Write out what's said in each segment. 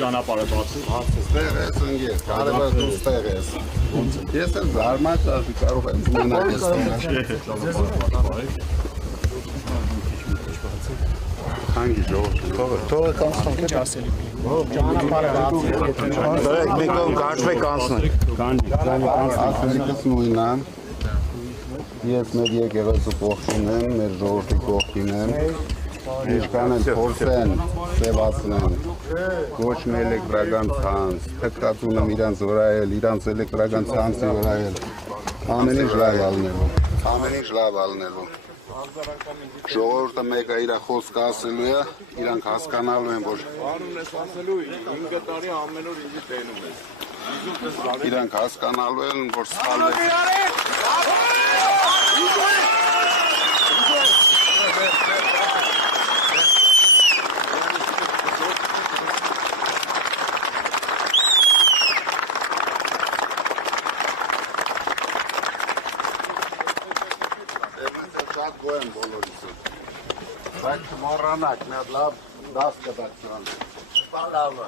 Ճանապարհը բացի։ Ստեղ ես ընկեր, կարևոր դու ստեղ ես։ Ես էլ զարմացա, կարող եմ մենակ Հանգի ժողովուրդ։ Թողը կանցնենք էլ ասելի։ Ճանապարհը բացի։ Մեկ գարշվեք անցնենք։ Կանի ասելիքս նույնն է։ Ես մեր եկեղեցու կողքին եմ, մեր ժողովրդի կողքին եմ։ Ինչքան են փորձեն սևացնեն, ոչ մի էլեկտրական ցանց, թքածունը իրանց վրայել, իրանց էլեկտրական ցանցի վրայել, ամեն ինչ լավ ալնելու։ Ժողովուրդը մեկը իր խոսքը ասելու է, իրանք հասկանալու են, որ Անուն ես ասելու 5 տարի ամեն օր ինձ տենում ես։ իրանք հասկանալու են, որ սխալվեց։ Գոյն բոլորիսը, բայց չմոռանաք, մի հատ լավ դաս կտակ սրան։ Լավը։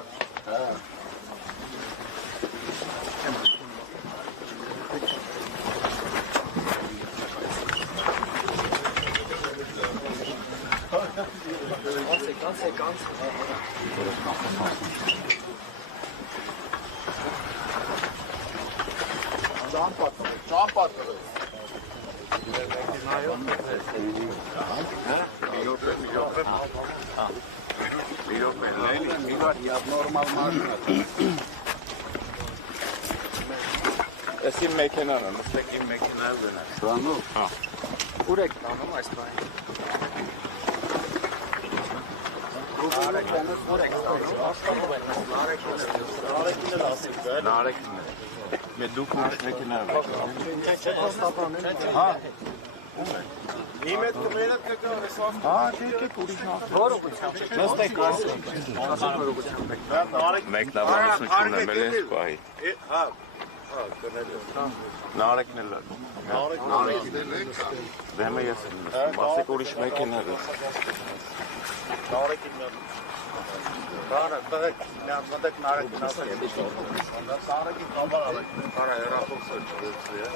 Ճամպատը։ Normal maşina. Esim mekanı, müstakil mekanı döner. Şu an o. Ha. Urek tanım aslan. Narekine. Ve duk mekanı. Ha. Nimet kumeylet tekrar esas. Ha, tek ուրիշ Նստեք ասում։ Մեկնաբանություն չունեմ, էլ ես պահի։ Հա։ Նարեկն էլ է։ Նարեկն էլ է։ Դեմը ես եմ նստում, ասեք ուրիշ մեքենա է։ Նարեկն էլ։ Բարը, բղեք, մտեք նարեկն ասել։ Նարեկի կաբար արեք։ Կարա հեռախոսը չվեցի է։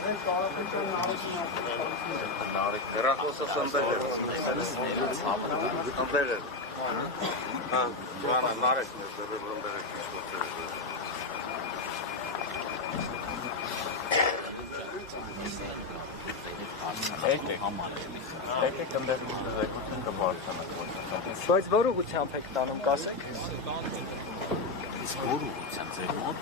Նարեկ, հեռախոսը սնդել է։ Սնդել է։ Հա, ջանա, նարեկն է, սնդել է քիչ Եկեք ընդեր զեկույցն կբարձրանաք։ Բայց որ ուղղությամբ եք տանում, կասեք։ Իսկ որ ուղղությամբ ձեր մոտ։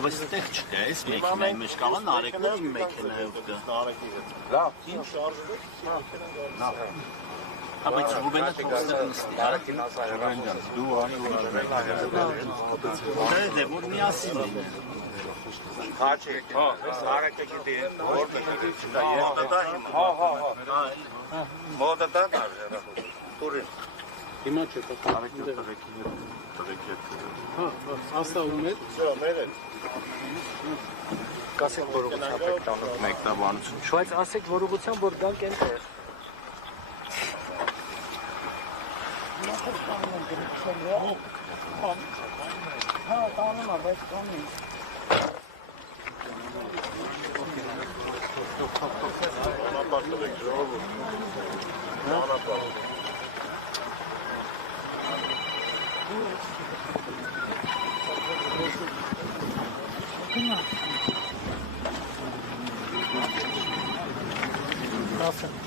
Բայց ստեղ չկա, այս մեքենայի մեջ կա, նարեկն է իմ մեքենայով կա։ Նարեկի հետ։ Լավ, ինչ շարժվեք, մեքենան լավ։ Բայց Ռուբենը թողստեղ նստի։ Նարեկին ասա Ռուբեն ջան, դու անի որ դե որ միասին են։ Հաչի, հա, նարեկը գիտի, որտեղ է, չկա, ես դա հիմա։ Հա։ Մոդը դա դար հեռախոս։ Տուրին։ Հիմա չէ, նարեկը տղեկի հետ։ Հա, Աստա ում է։ Всё, մեր է։ Կասեք որ ուղղությամբ եք տանում։ Մեկնաբանություն Բայց ասեք որ ուղղությամբ որ գանք այնտեղ։ Հա, տանում է, բայց տանում։ Անապարտել եք ժողովուրդ։ Անապարտ։ Gracias.